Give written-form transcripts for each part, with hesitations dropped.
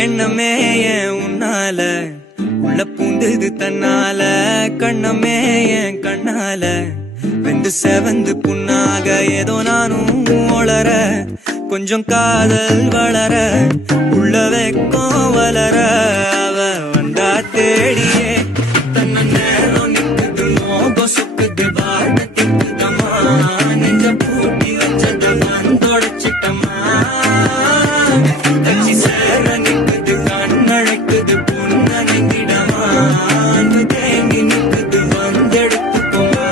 எண்ணமே ஏன் உன்னால உள்ள பூந்தது தன்னால கண்ணமே என் கண்ணால வெந்து செவந்து புண்ணாக ஏதோ நானும் ஒளர கொஞ்சம் காதல் வளர உள்ள வெக்கம் வளர அவ வந்தா தேடியே தன்ன நேரம் நிக்குது மோகம் சுக்குது வாழ்க்கை திக்குதமா நெஞ்ச பூட்டி வச்சத வந்தொடைச்சிட்டமா கட்சி சேர நிக்குது கண்ணழைக்குது புன்னணைந்திடமா அன்பு தேங்கி நிக்குது வந்தெடுத்துக்குமா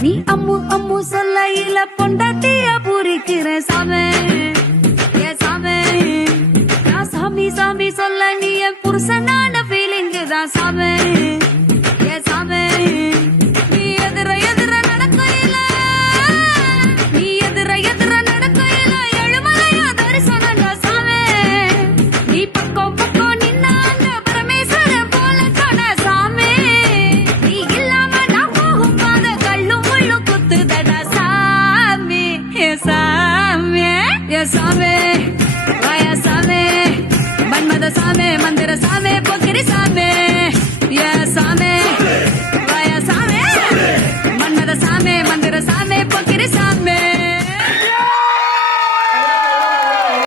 நீ அம்மு அம்மு சொல்லையில பொண்டாட்டிய பூரிக்கிற சாமே ஏ சாமே நான் சாமி சாமி சொல்ல நீ என் புருஷனான ஃபீலிங் தான் சாமே ஏ சாமே நீ எதிர எதிர நடக்கையில நீ எதிர எதிர நடக்கையில எழுமலையா தரிசனம் சாமே நீ பக்கம் பக்கம் நின்னா அந்த பரமேஸ்வரன் போல சொன்ன சாமே நீ இல்லாம நான் போகும் பாத கள்ளும் முள்ளும் குத்துதடா சாமி ஏ சாமி ஏ சாமி வாயா சாமி மன்மத சாமி மந்திர